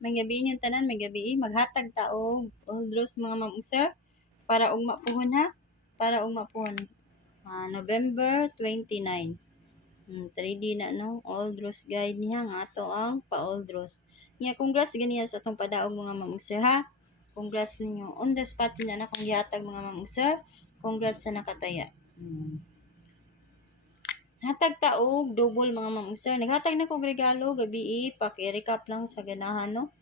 may gabi yung tanan, may gabi maghatag ta og Aldros mga ma'am ug sir para ugma puhon ha. Para ugma puhon. November 29. 3D na no, Aldros guide niya nga ato ang pa-Aldros. Nya congrats ganiya sa atong padaog mga ma'am ug sir ha. Congrats ninyo. On the spot na akong gihatag mga ma'am ug sir. Congrats sa nakataya. Hatag ta og double mga ma'am ug sir. Naghatag na kog regalo gabi paki-recap lang sa ganahan no.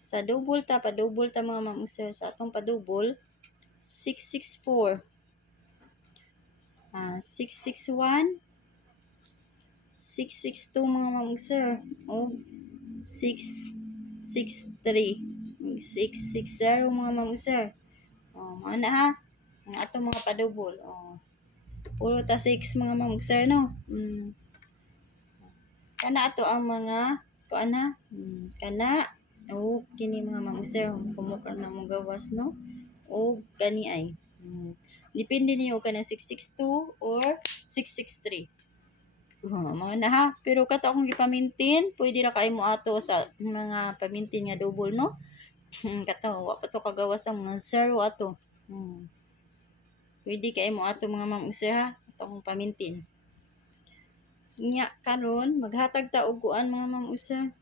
Sa double ta pa double ta mga ma'am ug sir sa atong pa double 664 661 662 mga ma'am ug sir o 663 660 mga ma'am ug sir. Mao na ha ang atong mga pa double. Puro ta 6 mga ma'am ug sir no. Kana ato ang mga kuan ha. Kana kini mga ma'am ug sir kumukha na mong gawas no. O kani ay. Depende niyo kana 662 or 663. Mga na ha. Pero kato akong gipamintin, pwede ra kay mo ato sa mga pamintin nga double no. Kato wa pa to kagawas ang mga zero ato. Pwede kay mo ato mga ma'am ug sir ha. Ato akong pamintin. Nya karon maghatag ta og kuan mga ma'am ug sir.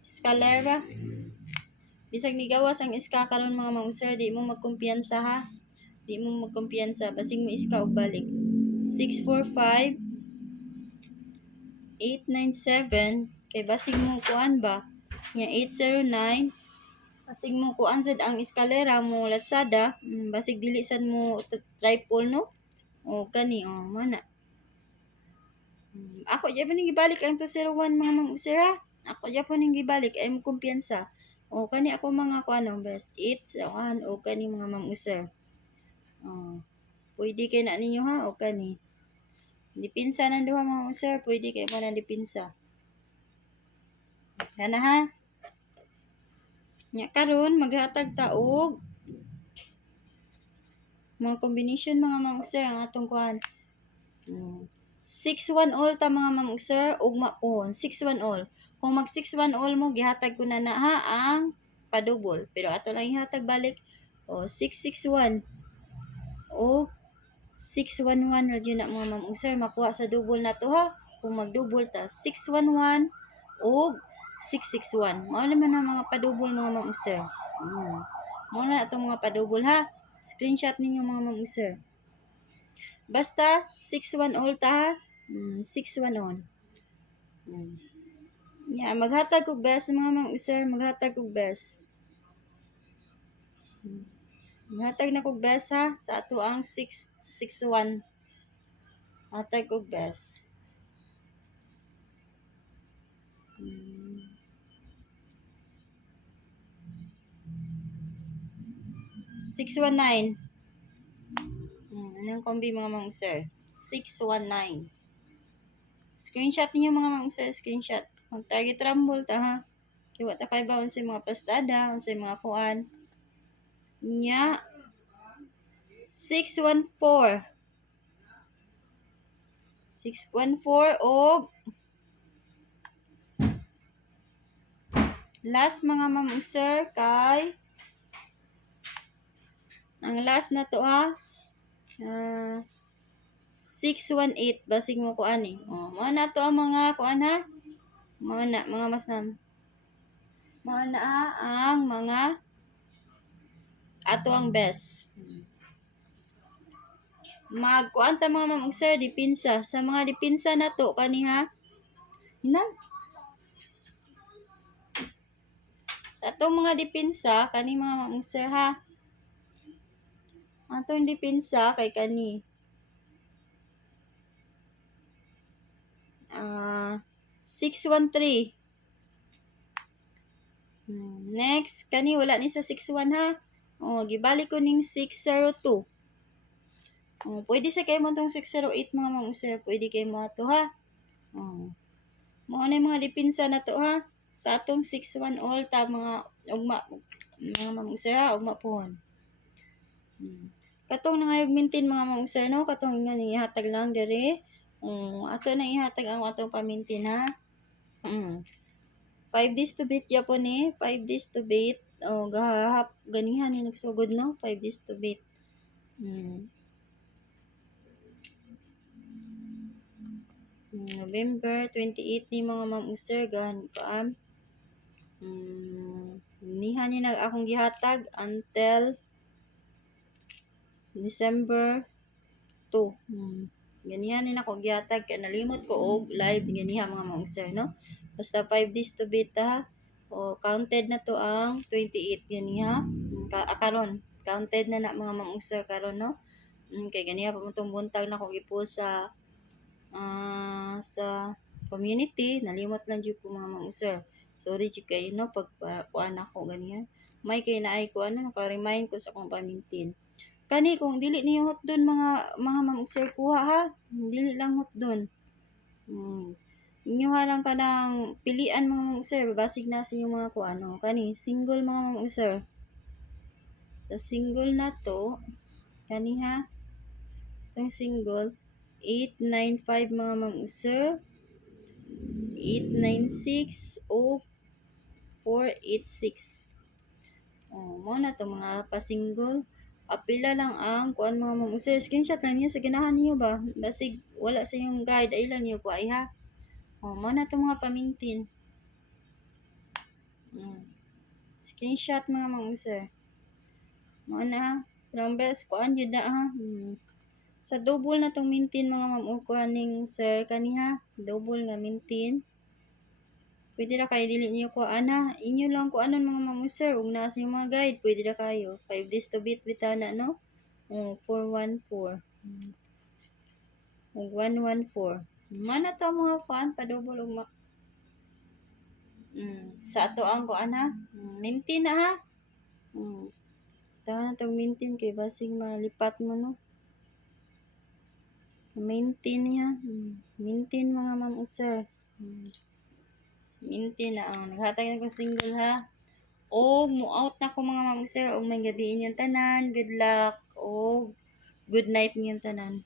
Escalera. Bisag migawas ang iska karon mga ma'am ug sir, di mo magkumpiyansa ha. Di mo magkumpiyansa basig mo iska og balik. 645 897 kay basig mo kuan ba? Nya 809 basig mo kuan sad ang eskalera mo latsada, basig dili sad mo triple no. O kani mana. Ako gyapon ning gibalik ang 201 mga ma'am ug sir ha. Ako gyapon ning gibalik ay mo kumpiyansa. O kani ako mga kuano best 8 o kani mga ma'am ug sir. Pwede kay na ninyo ha o kani. Dipinsa ng duha mga sir, pwede kay mo na dipinsa. Kana ha. Nya karon maghatag ta og mga combination mga ma'am sir ang atong kuan. 6-1 all ta mga ma'am sir ugma pohon 6-1 all. Kung mag 6-1 all mo gihatag ko na ha ang pa-double. Pero ato lang ihatag balik 661 o 611 radyo na mga ma'am sir makuha sa double na to ha. Kung mag-double ta 611 o 661. Mao naman ang mga pa-double mga ma'am sir. Mao na atong mga pa-double ha. Screenshot ninyo mga ma'am sir. Basta 6-1 all ta ha. 6-1 all. Maghatag og best mga ma'am sir, maghatag og best. Maghatag na kog best ha sa ato ang 661. Hatag og best. 619. Anong kombi mga ma'am sir? 619. Screenshot niyo mga ma'am sir, screenshot. Mag-target rumble ta ha. Kaya ta kay ba unsay mga pastada, unsay mga kuan. Nya 614. 614 og last mga ma'am sir kay ang last na to ha. 618 basig mo kuan mao na to ang mga kuan ha. Mao na mga masam. Mao na ha ang mga ato ang best. Magkuan ta mga ma'am sir dipinsa sa mga dipinsa na to kani ha. Hinang sa atong mga dipinsa kani mga ma'am sir ha. Atong dipinsa kay kani 613. Next kani wala ni sa 61 ha. Gibalik ko ning 602. Pwede sa kay mo tong 608 mga ma'am sir, pwede kay mo ato ha. Mao na mga dipinsa na to ha. Sa atong 6-1 all ta mga ugma mga ma'am sir ha, ugma pohon. Katong nangayog mintin mga ma'am sir no, katong nga ni ihatag lang diri. Ato na ihatag ang atong pamintin ha. 5 days to beat yapon ni, 5 days to beat. Oh, gahahap ganihan ni nagsugod no, 5 days to beat. November 28 ni mga ma'am ug sir gani ko nihan ni nag akong gihatag until December 2. Ganihan ni nako gihatag kay nalimot ko og live ganiha mga ma'am ug sir no. Basta 5 days to beat ha. O counted na to ang 28 ganiha. Karon counted na mga ma'am ug sir karon no. Kay ganiha pa mo tong buntag nako gi-post sa community, nalimot lang jud ko mga ma'am ug sir. Sorry jud kayo no pag kuan ako ganiyan. May kay naay ko naka-remind ko sa akong pamintin. Kani kung dili niyo hotdon mga ma'am ug sir kuha ha. Dili lang hotdon. Inyo lang kanang pilian mga ma'am ug sir, basig na sa inyong mga kuan kani single mga ma'am ug sir. Sa single na to, kani ha. Itong single 895 mga ma'am ug sir. 896 o 486. Mo na to mga pa-single. Apila lang ang kuan mga ma'am ug sir. Screenshot lang niyo sa ganahan niyo ba. Basig wala sa inyong guide ay lang niyo ko ay ha. Mo na to mga pamintin. Screenshot mga ma'am ug sir. Mo na ha. From best kuan jud na ha. Sa double na tong mintin mga ma'am ug kuaning sir kaniha. Double nga mintin. Pwede na kayo dili niyo ko ana. Inyo lang ko anon mga ma'am ug sir. Ug naa sa inyong mga guide, pwede na kayo. 5 days to beat bitana no. 414. Ug 114. Mana to mga kuan pa double ug sa ato ang kuan ha. Mintin na ha. Tawa na tong mintin kay basig malipat mo no. Mintin niya. Mintin mga ma'am ug sir. Mintin na naghatag na ko single ha. O mo out na ko mga ma'am ug sir og may gabi inyong tanan. Good luck og good night ninyong tanan.